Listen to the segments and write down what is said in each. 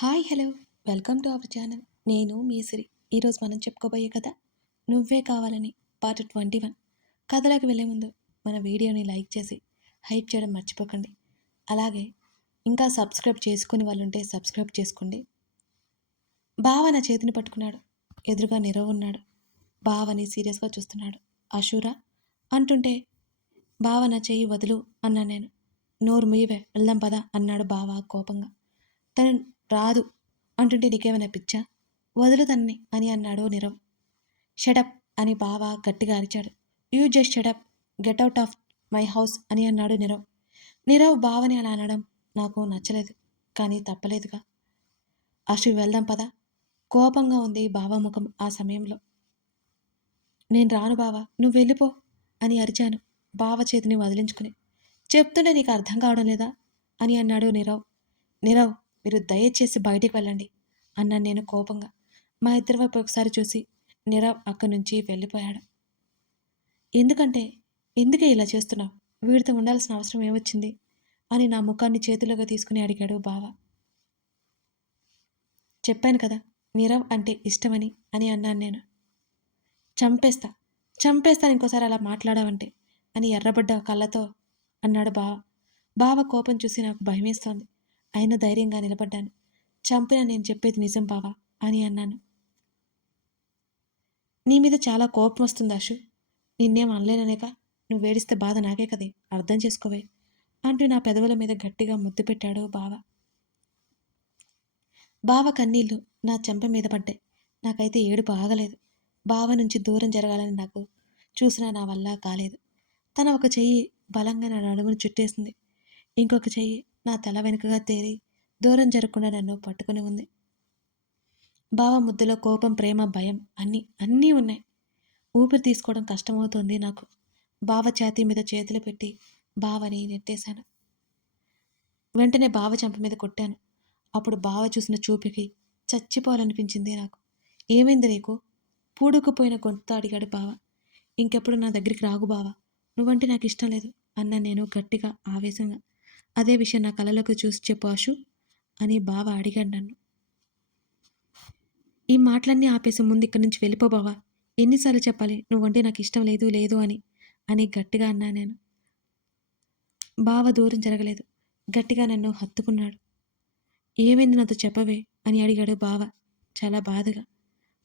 Hi hello welcome to our channel. నేను మీ సిరి. ఈరోజు మనం చెప్పుకోబోయే కథ నువ్వే కావాలని పార్ట్ 21. కథలోకి వెళ్ళే ముందు మన వీడియోని లైక్ చేసి హైప్ చేయడం మర్చిపోకండి. అలాగే ఇంకా సబ్స్క్రైబ్ చేసుకుని వాళ్ళు ఉంటే సబ్స్క్రైబ్ చేసుకోండి. బావ నా చేతిని పట్టుకున్నాడు. ఎదురుగా నీరవ్ ఉన్నాడు. బావని సీరియస్గా చూస్తున్నాడు. అషూరా అంటుంటే బావ నా చెయ్యి వదులు అన్నా నేను. నోరు ముయ్యవే వెళ్దాం పదా అన్నాడు బావ కోపంగా. తను రాదు అంటుంటే నీకేమైనా పిచ్చా, వదులు తన్ని అని అన్నాడు నీరవ్. షటప్ అని బావ గట్టిగా అరిచాడు. You just shut up, get out of my house అని అన్నాడు నీరవ్. నీరవ్ బావని అలా అనడం నాకు నచ్చలేదు, కానీ తప్పలేదుగా. అశు వెళ్దాం పదా. కోపంగా ఉంది బావ ముఖం ఆ సమయంలో. నేను రాను బావా, నువ్వు వెళ్ళిపో అని అరిచాను బావ చేతిని వదిలించుకుని. చెప్తుంటే నీకు అర్థం కావడం లేదా అని అన్నాడు నీరవ్. నీరవ్, మీరు దయచేసి బయటికి వెళ్ళండి అన్నాను నేను కోపంగా. మా ఇద్దరి వైపు ఒకసారి చూసి నీరవ్ అక్కడి నుంచి వెళ్ళిపోయాడు. ఎందుకంటే ఎందుకే ఇలా చేస్తున్నావు, వీడితో ఉండాల్సిన అవసరం ఏమొచ్చింది అని నా ముఖాన్ని చేతిలోకి తీసుకుని అడిగాడు బావ. చెప్పాను కదా నీరవ్ అంటే ఇష్టమని అని అన్నాను నేను. చంపేస్తా చంపేస్తాను ఇంకోసారి అలా మాట్లాడావంటే అని ఎర్రబడ్డ కళ్ళతో అన్నాడు బావ. బావ కోపం చూసి నాకు భయమేస్తోంది. అయినా ధైర్యంగా నిలబడ్డాను. చంపినా నేను చెప్పేది నిజం బావా అని అన్నాను. నీ మీద చాలా కోపం వస్తుంది అశు. నిన్నేం అనలేననేక, నువ్వు వేడిస్తే బాధ నాకే కదే, అర్థం చేసుకోవే అంటూ నా పెదవుల మీద గట్టిగా ముద్దు పెట్టాడు బావ. బావ కన్నీళ్లు నా చెంప మీద పడ్డాయి. నాకైతే ఏడుపు ఆగలేదు. బావ నుంచి దూరం జరగాలని నాకు చూసినా నా వల్ల కాలేదు. తన ఒక చెయ్యి బలంగా నా నడుమును చుట్టేసింది. ఇంకొక చెయ్యి నా తల వెనుకగా తేరి దూరం జరగకుండా నన్ను పట్టుకుని ఉంది. బావ ముద్దులో కోపం, ప్రేమ, భయం అన్నీ ఉన్నాయి. ఊపిరి తీసుకోవడం కష్టమవుతోంది నాకు. బావ ఛాతీ మీద చేతులు పెట్టి బావని నెట్టేశాను. వెంటనే బావ చెంప మీద కొట్టాను. అప్పుడు బావ చూసిన చూపుకి చచ్చిపోవాలనిపించింది నాకు. ఏమైంది నీకు, పూడుకుపోయిన గొంతుతో అడిగాడు బావ. ఇంకెప్పుడు నా దగ్గరికి రాగు బావా, నువ్వంటే నాకు ఇష్టం లేదు అన్నా నేను గట్టిగా, ఆవేశంగా. అదే విషయం నా కళ్ళలోకి చూసి చెప్పు అశు అని బావ అడిగాడు నన్ను. ఈ మాటలన్నీ ఆపేసి ముందు ఇక్కడి నుంచి వెళ్ళిపో బావా. ఎన్నిసార్లు చెప్పాలి నువ్వంటే నాకు ఇష్టం లేదు లేదు అని అని గట్టిగా అన్నా నేను. బావ దూరం జరగలేదు. గట్టిగా నన్ను హత్తుకున్నాడు. ఏమైంది నాతో చెప్పవే అని అడిగాడు బావ చాలా బాధగా.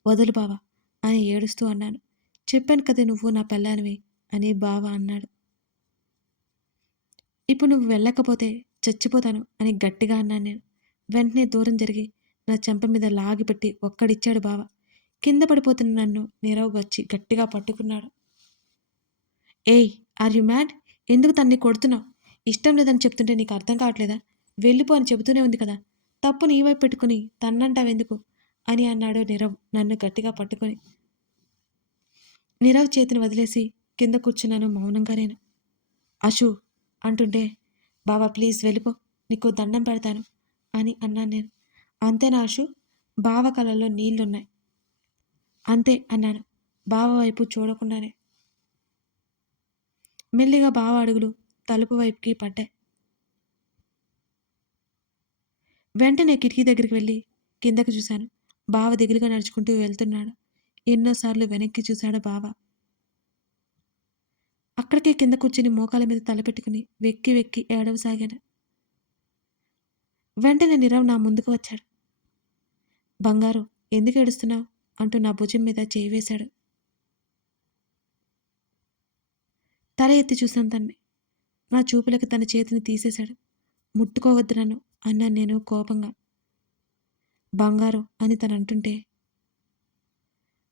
వదులు బావా అని ఏడుస్తూ అన్నాను. చెప్పాను కదా నువ్వు నా పెళ్ళానివి అని బావ అన్నాడు. ఇప్పుడు నువ్వు వెళ్ళకపోతే చచ్చిపోతాను అని గట్టిగా అన్నాను నేను. వెంటనే దూరం జరిగి నా చెంప మీద లాగిపెట్టి ఒక్కడిచ్చాడు బావ. కింద పడిపోతున్న నన్ను నీరవ్ వచ్చి గట్టిగా పట్టుకున్నాడు. ఏయ్, ఆర్ యు మ్యాడ్? ఎందుకు తన్ని కొడుతున్నావు? ఇష్టం లేదని చెప్తుంటే నీకు అర్థం కావట్లేదా? వెళ్ళిపో అని చెబుతూనే ఉంది కదా, తప్పు నీ వైపు పెట్టుకుని తన్నంటావెందుకు అని అన్నాడు నీరవ్ నన్ను గట్టిగా పట్టుకొని. నీరవ్ చేతిని వదిలేసి కింద కూర్చున్నాను మౌనంగా నేను. అశు అంటుంటే బావా ప్లీజ్ వెళ్ళిపో, నీకు దండం పెడతాను అని అన్నాను నేను. అంతేనా అశు? బావ కళ్ళల్లో నీళ్లున్నాయి. అంతే అన్నాను బావ వైపు చూడకుండానే. మెల్లిగా బావ అడుగులు తలుపు వైపుకి పడ్డాయి. వెంటనే కిటికీ దగ్గరికి వెళ్ళి కిందకు చూశాను. బావ దిగులుగా నడుచుకుంటూ వెళ్తున్నాడు. ఎన్నోసార్లు వెనక్కి చూశాడు బావ. అక్కడికే కింద కూర్చుని మోకాల మీద తలపెట్టుకుని వెక్కి వెక్కి ఏడవసాగాను. వెంటనే నీరవ్ నా ముందుకు వచ్చాడు. బంగారు, ఎందుకు ఏడుస్తున్నావు అంటూ నా భుజం మీద చేయి వేశాడు. తల ఎత్తి చూశాను తన్ని. నా చూపులకు తన చేతిని తీసేశాడు. ముట్టుకోవద్దు నన్ను అన్నాను నేను కోపంగా. బంగారు అని తను అంటుంటే,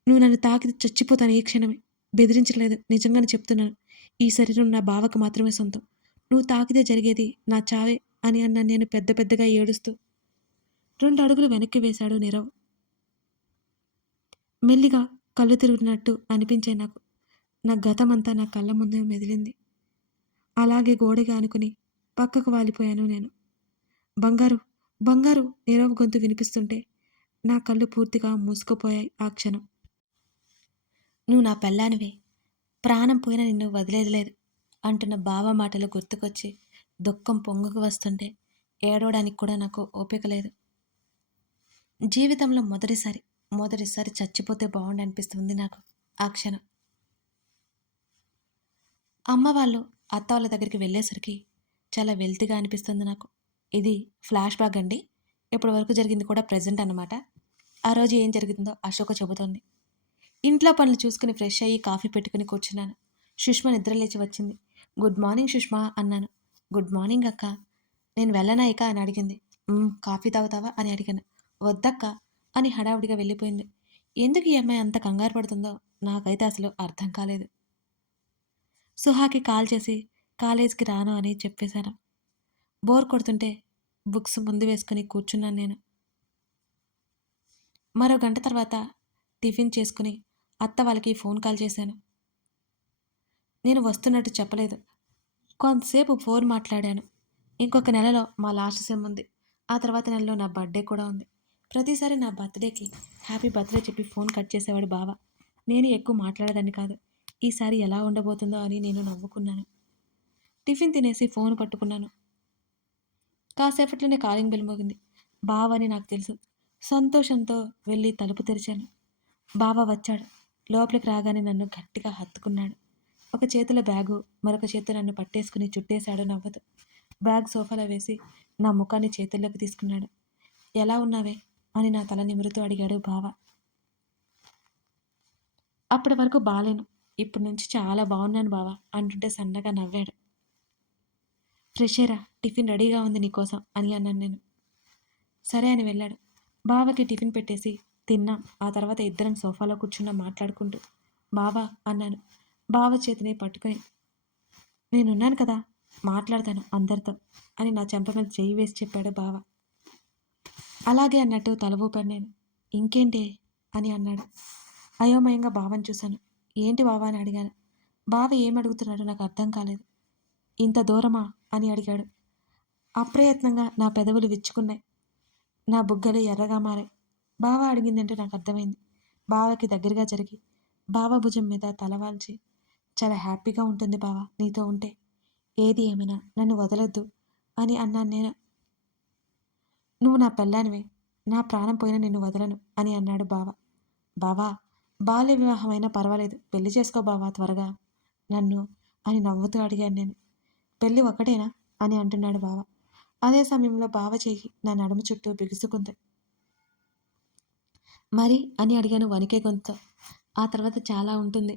నువ్వు నన్ను తాకితే చచ్చిపోతాను ఈ క్షణమే. బెదిరించలేదు, నిజంగానే చెప్తున్నాను. ఈ శరీరం నా బావకు మాత్రమే సొంతం. నువ్వు తాకితే జరిగేది నా చావే అని అన్నాను నేను పెద్ద పెద్దగా ఏడుస్తూ. 2 అడుగులు వెనక్కి వేశాడు నీరవ్. మెల్లిగా కళ్ళు తిరిగినట్టు అనిపించాయి నాకు. నా గతమంతా నా కళ్ళ ముందే మెదిలింది. అలాగే గోడగా అనుకుని పక్కకు వాలిపోయాను నేను. బంగారు, బంగారు నీరవ్ గొంతు వినిపిస్తుంటే నా కళ్ళు పూర్తిగా మూసుకుపోయాయి ఆ క్షణం. నువ్వు నా పెళ్ళానివే, ప్రాణం పోయినా నిన్ను వదిలేది లేదు అంటున్న బావ మాటలు గుర్తుకొచ్చి దుఃఖం పొంగుకు వస్తుంటే ఏడవడానికి కూడా నాకు ఓపిక లేదు. జీవితంలో మొదటిసారి చచ్చిపోతే బావుండు అనిపిస్తుంది నాకు ఆ క్షణం. అమ్మ వాళ్ళు, అత్త వాళ్ళ దగ్గరికి వెళ్ళేసరికి చాలా వెల్తీగా అనిపిస్తుంది నాకు. ఇది ఫ్లాష్ బ్యాక్ అండి. ఇప్పటి వరకు జరిగింది కూడా ప్రెజెంట్ అనమాట. ఆ రోజు ఏం జరిగిందో అశోక చెబుతోంది. ఇంట్లో పనులు చూసుకుని ఫ్రెష్ అయ్యి కాఫీ పెట్టుకుని కూర్చున్నాను. సుష్మ నిద్రలేచి వచ్చింది. గుడ్ మార్నింగ్ సుష్మా అన్నాను. గుడ్ మార్నింగ్ అక్క. నేను వెళ్ళనా ఇక అని అడిగింది. కాఫీ తాగుతావా అని అడిగాను. వద్దక్క అని హడావుడిగా వెళ్ళిపోయింది. ఎందుకు ఈ అమ్మాయి అంత కంగారు పడుతుందో నాకైతే అసలు అర్థం కాలేదు. సుహాకి కాల్ చేసి కాలేజీకి రాను అని చెప్పేశాను. బోర్ కొడుతుంటే బుక్స్ ముందు వేసుకుని కూర్చున్నాను నేను. మరో గంట తర్వాత టిఫిన్ చేసుకుని అత్త వాళ్ళకి ఫోన్ కాల్ చేశాను. నేను వస్తున్నట్టు చెప్పలేదు. కొంతసేపు ఫోన్ మాట్లాడాను. ఇంకొక నెలలో మా లాస్ట్ సెమ్ ఉంది. ఆ తర్వాత నెలలో నా బర్త్డే కూడా ఉంది. ప్రతిసారి నా బర్త్డేకి హ్యాపీ బర్త్డే చెప్పి ఫోన్ కట్ చేసేవాడు బావ. నేను ఎక్కువ మాట్లాడేదాన్ని కాదు. ఈసారి ఎలా ఉండబోతుందో అని నేను నవ్వుకున్నాను. టిఫిన్ తినేసి ఫోన్ పట్టుకున్నాను. కాసేపట్లోనే కాలింగ్ బెల్ మోగింది. బావ అని నాకు తెలుసు. సంతోషంతో వెళ్ళి తలుపు తెరిచాను. బావ వచ్చాడు. లోపలికి రాగానే నన్ను గట్టిగా హత్తుకున్నాడు. ఒక చేతిలో బ్యాగు, మరొక చేతితో నన్ను పట్టేసుకుని చుట్టేశాడు నవ్వుతూ. బ్యాగ్ సోఫాలో వేసి నా ముఖాన్ని చేతుల్లోకి తీసుకున్నాడు. ఎలా ఉన్నావే అని నా తల నిమురుతూ అడిగాడు బావ. అప్పటి వరకు బాలేను. ఇప్పటి నుంచి చాలా బాగున్నాను బావ అంటుంటే సన్నగా నవ్వాడు. ఫ్రెషేరా, టిఫిన్ రెడీగా ఉంది నీకోసం అని అన్నాను నేను. సరే అని వెళ్ళాడు. బావకి టిఫిన్ పెట్టేసి తిన్నాం. ఆ తర్వాత ఇద్దరం సోఫాలో కూర్చున్నాం మాట్లాడుకుంటూ. బావా అన్నాను. బావ చేతిని పట్టుకొని నేనున్నాను కదా, మాట్లాడతాను అందరితో అని నా చెంప మీద చెయ్యి వేసి చెప్పాడు బావ. అలాగే అన్నట్టు తల ఊపాను నేను. ఇంకేంటే అని అన్నాడు. అయోమయంగా బావని చూశాను. ఏంటి బావా అని అడిగాను. బావ ఏమడుగుతున్నాడో నాకు అర్థం కాలేదు. ఇంత దూరమా అని అడిగాడు. అప్రయత్నంగా నా పెదవులు విచ్చుకున్నాయి. నా బుగ్గలు ఎర్రగా మారాయి. బావ అడిగిందంటే నాకు అర్థమైంది. బావకి దగ్గరగా జరిగి బావ భుజం మీద తలవాల్చి చాలా హ్యాపీగా ఉంటుంది బావ నీతో ఉంటే. ఏది ఏమైనా నన్ను వదలొద్దు అని అన్నాను నేను. నువ్వు నా పెళ్ళానివే, నా ప్రాణం పోయినా నిన్ను వదలను అని అన్నాడు బావ. బావా, బాల్య వివాహమైనా పర్వాలేదు, పెళ్లి చేసుకో బావా త్వరగా నన్ను అని నవ్వుతూ అడిగాను నేను. పెళ్ళి ఒక్కటేనా అని అంటున్నాడు బావ. అదే సమయంలో బావ చెయ్యి నా నడుము చుట్టూ బిగుసుకుంది. మరి అని అడిగాను వణికే గొంతుతో. ఆ తర్వాత చాలా ఉంటుంది.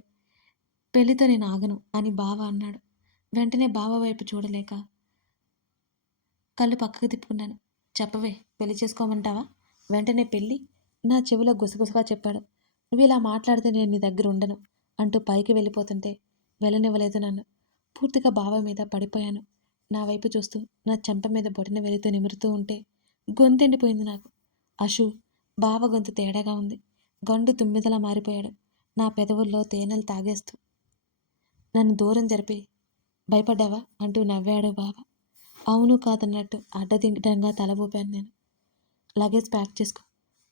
పెళ్లితో నేను ఆగను అని బావ అన్నాడు. వెంటనే బావ వైపు చూడలేక కళ్ళు పక్కకు తిప్పుకున్నాను. చెప్పవే, పెళ్లి చేసుకోమంటావా? వెంటనే పెళ్ళి నా చెవిలో గుసగుసగా చెప్పాడు. నువ్వు ఇలా మాట్లాడితే నేను నీ దగ్గర ఉండను అంటూ పైకి వెళ్ళిపోతుంటే వెళ్ళనివ్వలేదు నన్ను. పూర్తిగా బావ మీద పడిపోయాను. నా వైపు చూస్తూ నా చెంప మీద బొటన వెలితో నిమురుతూ ఉంటే గొంతెండిపోయింది నాకు. అశు, బావ గొంతు తేడాగా ఉంది. గండు తుమ్మిదలా మారిపోయాడు. నా పెదవుల్లో తేనెలు తాగేస్తూ నన్ను దూరం జరిపి భయపడ్డావా అంటూ నవ్వాడు బావ. అవును కాదన్నట్టు అడ్డదిడ్డంగా తల ఊపాను నేను. లగేజ్ ప్యాక్ చేసుకో,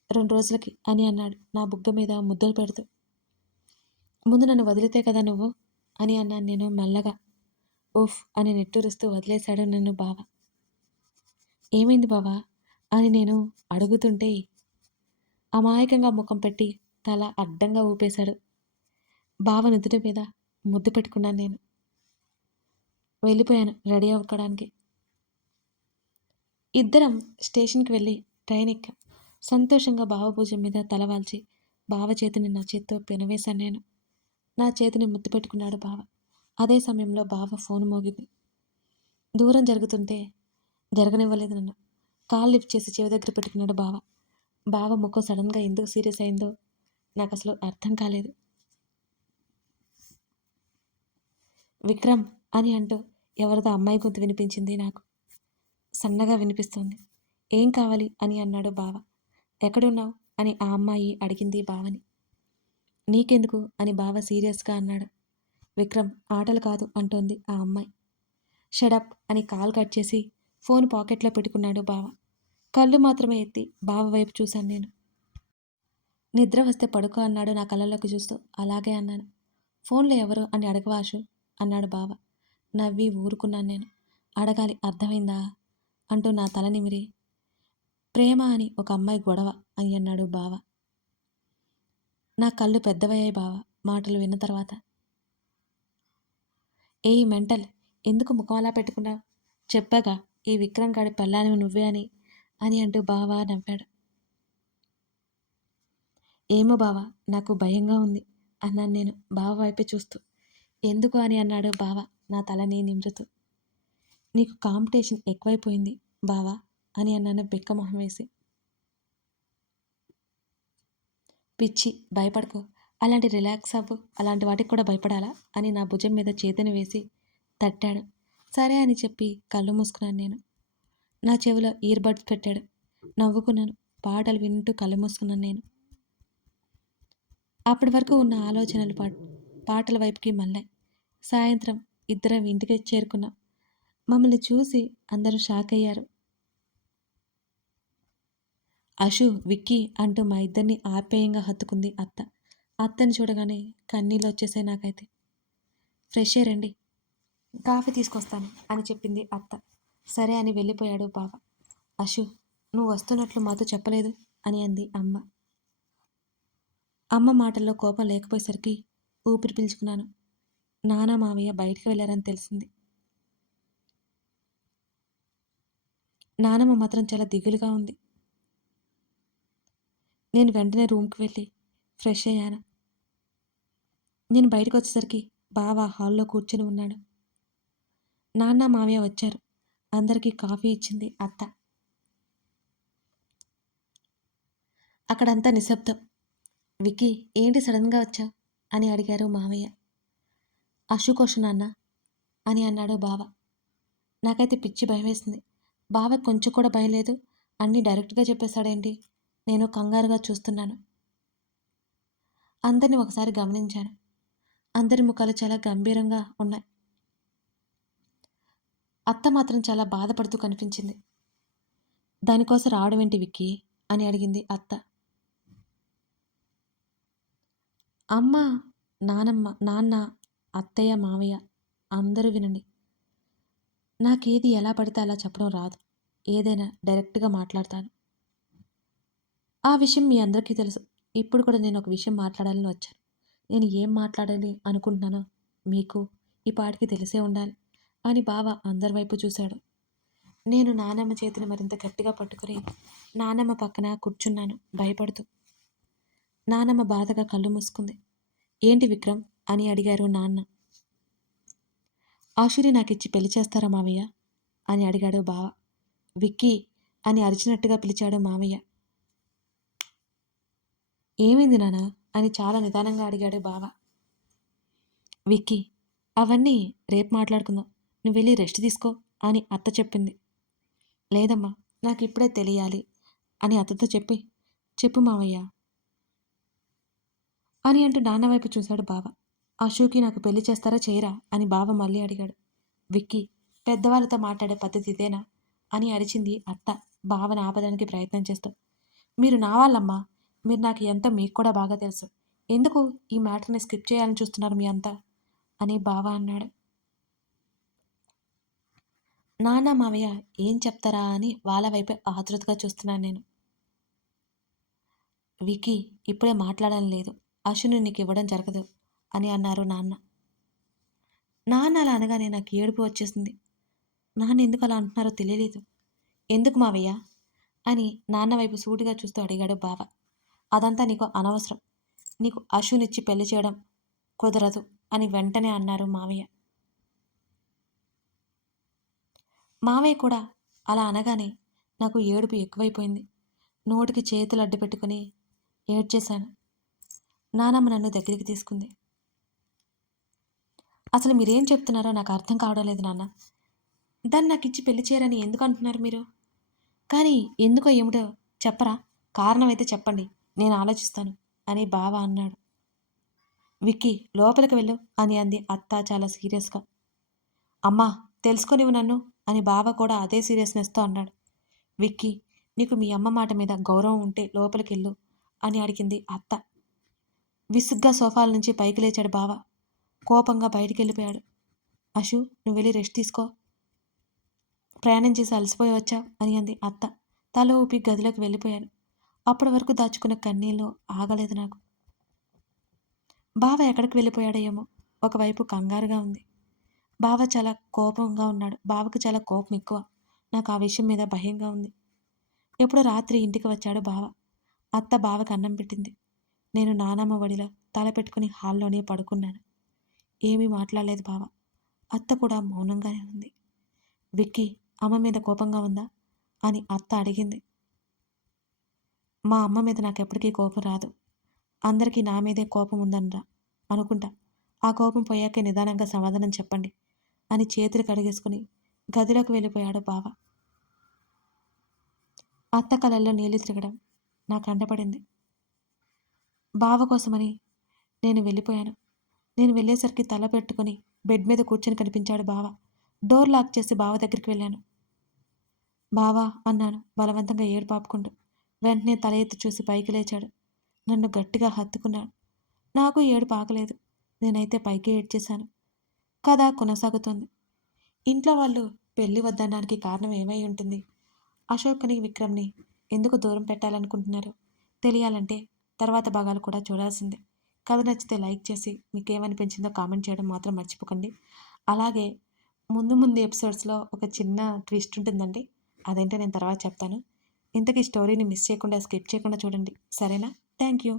2 రోజులకి అని అన్నాడు నా బుగ్గ మీద ముద్దలు పెడుతూ. ముందు నన్ను వదిలితే కదా నువ్వు అని అన్నాను నేను మెల్లగా. ఉఫ్ అని నిట్టూరుస్తూ వదిలేశాడు నన్ను బావ. ఏమైంది బావా అని నేను అడుగుతుంటే అమాయకంగా ముఖం పెట్టి తల అడ్డంగా ఊపేశాడు. బావ నుదుటి మీద ముద్దు పెట్టుకున్నాను నేను. వెళ్ళిపోయాను రెడీ అవ్వడానికి. ఇద్దరం స్టేషన్కి వెళ్ళి ట్రైన్ ఎక్కాం. సంతోషంగా బావ భుజం మీద తలవాల్చి బావ చేతిని నా చేత్తో పెనవేశాను నేను. నా చేతిని ముద్దు పెట్టుకున్నాడు బావ. అదే సమయంలో బావ ఫోన్ మోగింది. దూరం జరుగుతుంటే జరగనివ్వలేదు నన్ను. కాల్ లిఫ్ట్ చేసి చెవి దగ్గర పెట్టుకున్నాడు బావ. బావ ముఖం సడన్గా ఎందుకు సీరియస్ అయిందో నాకు అసలు అర్థం కాలేదు. విక్రమ్ అని అంటూ ఎవరిదో అమ్మాయి గొంతు వినిపించింది నాకు. సన్నగా వినిపిస్తోంది. ఏం కావాలి అని అన్నాడు బావ. ఎక్కడున్నావు అని ఆ అమ్మాయి అడిగింది బావని. నీకెందుకు అని బావ సీరియస్గా అన్నాడు. విక్రమ్, ఆటలు కాదు అంటోంది ఆ అమ్మాయి. షడప్ అని కాల్ కట్ చేసి ఫోన్ పాకెట్లో పెట్టుకున్నాడు బావ. కళ్ళు మాత్రమే ఎత్తి బావ వైపు చూశాను నేను. నిద్ర వస్తే పడుకో అన్నాడు నా కళ్ళలోకి చూస్తూ. అలాగే అన్నాను. ఫోన్లో ఎవరు అని అడగవాషు అన్నాడు బావ. నవ్వి ఊరుకున్నాను నేను. అడగాలి, అర్థమైందా అంటూ నా తల నిమిరి ప్రేమ అని ఒక అమ్మాయి గొడవ అని అన్నాడు బావ. నా కళ్ళు పెద్దవయ్యాయి బావ మాటలు విన్న తర్వాత. ఏయ్ మెంటల్, ఎందుకు ముఖం అలా పెట్టుకున్నావు? చెప్పాగా ఈ విక్రమ్ గాడి పెళ్ళానివి నువ్వే అని అంటూ బావ నవ్వాడు. ఏమో బావ, నాకు భయంగా ఉంది అన్నాను నేను బావ వైపే చూస్తూ. ఎందుకు అని అన్నాడు బావ నా తలని నిమురుతూ. నీకు కాంపిటీషన్ ఎక్కువైపోయింది బావా అని అన్నాను బిక్క మొహం వేసి. పిచ్చి, భయపడకు, అలాంటి రిలాక్స్ అవ్వు, అలాంటి వాటికి కూడా భయపడాలా అని నా భుజం మీద చేతిని వేసి తట్టాడు. సరే అని చెప్పి కళ్ళు మూసుకున్నాను నేను. నా చెవిలో ఇయర్ బడ్స్ పెట్టాడు. నవ్వుకున్నాను. పాటలు వింటూ కళ్ళు మూసుకున్నాను నేను. అప్పటి వరకు ఉన్న ఆలోచనలు పాటల వైపుకి మళ్ళాయి. సాయంత్రం ఇద్దరం ఇంటికి చేరుకున్నాం. మమ్మల్ని చూసి అందరూ షాక్ అయ్యారు. అషు, విక్కీ అంటూ మా ఇద్దరిని ఆప్యాయంగా హత్తుకుంది అత్త. అత్తని చూడగానే కన్నీళ్ళు వచ్చేసాయి నాకైతే. ఫ్రెష్ అయ్యి రండి, కాఫీ తీసుకొస్తాను అని చెప్పింది అత్త. సరే అని వెళ్ళిపోయాడు బావ. అషు, నువ్వు వస్తున్నట్లు మాతో చెప్పలేదు అని అంది అమ్మ. అమ్మ మాటల్లో కోపం లేకపోయేసరికి ఊపిరి పీల్చుకున్నాను. నాన్న మావయ్య బయటికి వెళ్ళారని తెలిసింది. నానమ్మ మాత్రం చాలా దిగులుగా ఉంది. నేను వెంటనే రూమ్కి వెళ్ళి ఫ్రెష్ అయ్యాను. నేను బయటకు వచ్చేసరికి బావ హాల్లో కూర్చొని ఉన్నాడు. నాన్న మావయ్య వచ్చారు. అందరికీ కాఫీ ఇచ్చింది అత్త. అక్కడంతా నిశ్శబ్దం. విక్కీ, ఏంటి సడన్గా వచ్చావు అని అడిగారు మావయ్య. అషు కోసం నాన్న అని అన్నాడు బావ. నాకైతే పిచ్చి భయం వేసింది. బావ కొంచెం కూడా భయం లేదు, అన్నీ డైరెక్ట్గా చెప్పేశాడేంటి? నేను కంగారుగా చూస్తున్నాను. అందరిని ఒకసారి గమనించాను. అందరి ముఖాలు చాలా గంభీరంగా ఉన్నాయి. అత్త మాత్రం చాలా బాధపడుతూ కనిపించింది. దానికోసం రావడం ఏంటి విక్కీ అని అడిగింది అత్త. అమ్మ, నానమ్మ, నాన్న, అత్తయ్య, మావయ్య అందరూ వినండి. నాకేది ఎలా పడితే అలా చెప్పడం రాదు. ఏదైనా డైరెక్ట్గా మాట్లాడతాను. ఆ విషయం మీ అందరికీ తెలుసు. ఇప్పుడు కూడా నేను ఒక విషయం మాట్లాడాలని వచ్చాను. నేను ఏం మాట్లాడాలి అనుకుంటున్నానో మీకు ఈ పాటికి తెలిసే ఉండాలి అని బావ అందరి వైపు చూశాడు. నేను నానమ్మ చేతిని మరింత గట్టిగా పట్టుకుని నానమ్మ పక్కన కూర్చున్నాను భయపడుతూ. నానమ్మ బాధగా కళ్ళు మూసుకుంది. ఏంటి విక్రమ్ అని అడిగారు నాన్న. ఆశుని నాకిచ్చి పెళ్లి చేస్తారా మావయ్య అని అడిగాడు బావ. విక్కీ అని అరిచినట్టుగా పిలిచాడు మావయ్య. ఏమైంది నాన్న అని చాలా నిదానంగా అడిగాడు బావ. విక్కీ, అవన్నీ రేపు మాట్లాడుకుందాం, నువ్వు వెళ్ళి రెస్ట్ తీసుకో అని అత్త చెప్పింది. లేదమ్మా, నాకు ఇప్పుడే తెలియాలి అని అత్తతో చెప్పు మావయ్య అని అంటూ నాన్న వైపు చూశాడు బావ. అశోకి నాకు పెళ్లి చేస్తారా చేయరా అని బావ మళ్ళీ అడిగాడు. విక్కీ, పెద్దవాళ్ళతో మాట్లాడే పద్ధతి ఇదేనా అని అరిచింది అత్త బావను ఆపడానికి ప్రయత్నం చేస్తూ. మీరు నా వాళ్ళమ్మా, మీరు నాకు ఎంత మీకు కూడా బాగా తెలుసు. ఎందుకు ఈ మ్యాటర్ని స్కిప్ చేయాలని చూస్తున్నారు మీ అంతా అని బావ అన్నాడు. నాన్న మావయ్య ఏం చెప్తారా అని వాళ్ళ వైపే ఆతృతగా చూస్తున్నాను నేను. విక్కీ, ఇప్పుడే మాట్లాడడం లేదు, అశుని నీకు ఇవ్వడం జరగదు అని అన్నారు నాన్న. నాన్న అలా అనగానే నాకు ఏడుపు వచ్చేసింది. నాన్న ఎందుకు అలా అంటున్నారో తెలియలేదు. ఎందుకు మావయ్య అని నాన్న వైపు సూటిగా చూస్తూ అడిగాడు బావ. అదంతా నీకు అనవసరం, నీకు అశునిచ్చి పెళ్లి చేయడం కుదరదు అని వెంటనే అన్నారు మావయ్య. మావయ్య కూడా అలా అనగానే నాకు ఏడుపు ఎక్కువైపోయింది. నోటికి చేతులు అడ్డు పెట్టుకుని ఏడ్చేశాను. నానమ్మ నన్ను దగ్గరికి తీసుకుంది. అసలు మీరేం చెప్తున్నారో నాకు అర్థం కావడం లేదు నాన్న. దాన్ని నాకు ఇచ్చి పెళ్లి చేయరని ఎందుకు అంటున్నారు మీరు? కానీ ఎందుకో ఏమిటో చెప్పరా? కారణం అయితే చెప్పండి, నేను ఆలోచిస్తాను అని బావ అన్నాడు. విక్కీ, లోపలికి వెళ్ళు అని అంది అత్త చాలా సీరియస్గా. అమ్మా, తెలుసుకొనివ్వు నన్ను అని బావ కూడా అదే సీరియస్నెస్తో అన్నాడు. విక్కీ, నీకు మీ అమ్మ మాట మీద గౌరవం ఉంటే లోపలికి వెళ్ళు అని అడిగింది అత్త. విసుగ్గా సోఫాల నుంచి పైకి లేచాడు బావ. కోపంగా బయటికి వెళ్ళిపోయాడు. అశు, నువ్వు వెళ్ళి రెస్ట్ తీసుకో, ప్రయాణం చేసి అలసిపోయి వచ్చావు అని అంది అత్త. తల ఊపి గదిలోకి వెళ్ళిపోయాను. అప్పటి వరకు దాచుకున్న కన్నీళ్ళు ఆగలేదు నాకు. బావ ఎక్కడికి వెళ్ళిపోయాడో ఏమో! ఒకవైపు కంగారుగా ఉంది. బావకి చాలా కోపం ఎక్కువ. నాకు ఆ విషయం మీద భయంగా ఉంది. ఎప్పుడో రాత్రి ఇంటికి వచ్చాడు బావ. అత్త బావకి అన్నం పెట్టింది. నేను నానమ్మ ఒడిలో తల పెట్టుకుని హాల్లోనే పడుకున్నాను. ఏమీ మాట్లాడలేదు బావ. అత్త కూడా మౌనంగానే ఉంది. విక్కీ, అమ్మ మీద కోపంగా ఉందా అని అత్త అడిగింది. మా అమ్మ మీద నాకెప్పటికీ కోపం రాదు. అందరికీ నా మీదే కోపం ఉందనరా అనుకుంటా. ఆ కోపం పోయాకే నిదానంగా సమాధానం చెప్పండి అని చేతులు కడిగేసుకుని గదిలోకి వెళ్ళిపోయాడు బావ. అత్త కళ్ళల్లో నీళ్లు తిరగడం నా కంటపడింది. బావ కోసమని నేను వెళ్ళిపోయాను. నేను వెళ్ళేసరికి తల పెట్టుకుని బెడ్ మీద కూర్చొని కనిపించాడు బావ. డోర్ లాక్ చేసి బావ దగ్గరికి వెళ్ళాను. బావా అన్నాను బలవంతంగా ఏడుపు ఆపుకుంటూ. వెంటనే తల ఎత్తి చూసి పైకి లేచాడు. నన్ను గట్టిగా హత్తుకున్నాడు. నాకు ఏడుపు ఆగలేదు. నేనైతే పైకి ఏడ్చేశాను. కథ కొనసాగుతోంది. ఇంట్లో వాళ్ళు పెళ్లి వద్దనడానికి కారణం ఏమై ఉంటుంది? అశోక్‌ని, విక్రమ్‌ని ఎందుకు దూరం పెట్టాలనుకుంటున్నారు? తెలియాలంటే తర్వాత భాగాలు కూడా చూడాల్సిందే. కథ నచ్చితే లైక్ చేసి మీకేమనిపించిందో కామెంట్ చేయడం మాత్రం మర్చిపోకండి. అలాగే ముందు ముందు ఎపిసోడ్స్‌లో ఒక చిన్న ట్విస్ట్ ఉంటుందండి. అదేంటో నేను తర్వాత చెప్తాను. ఇంతకీ స్టోరీని మిస్ చేయకుండా, స్కిప్ చేయకుండా చూడండి. సరేనా? Thank you.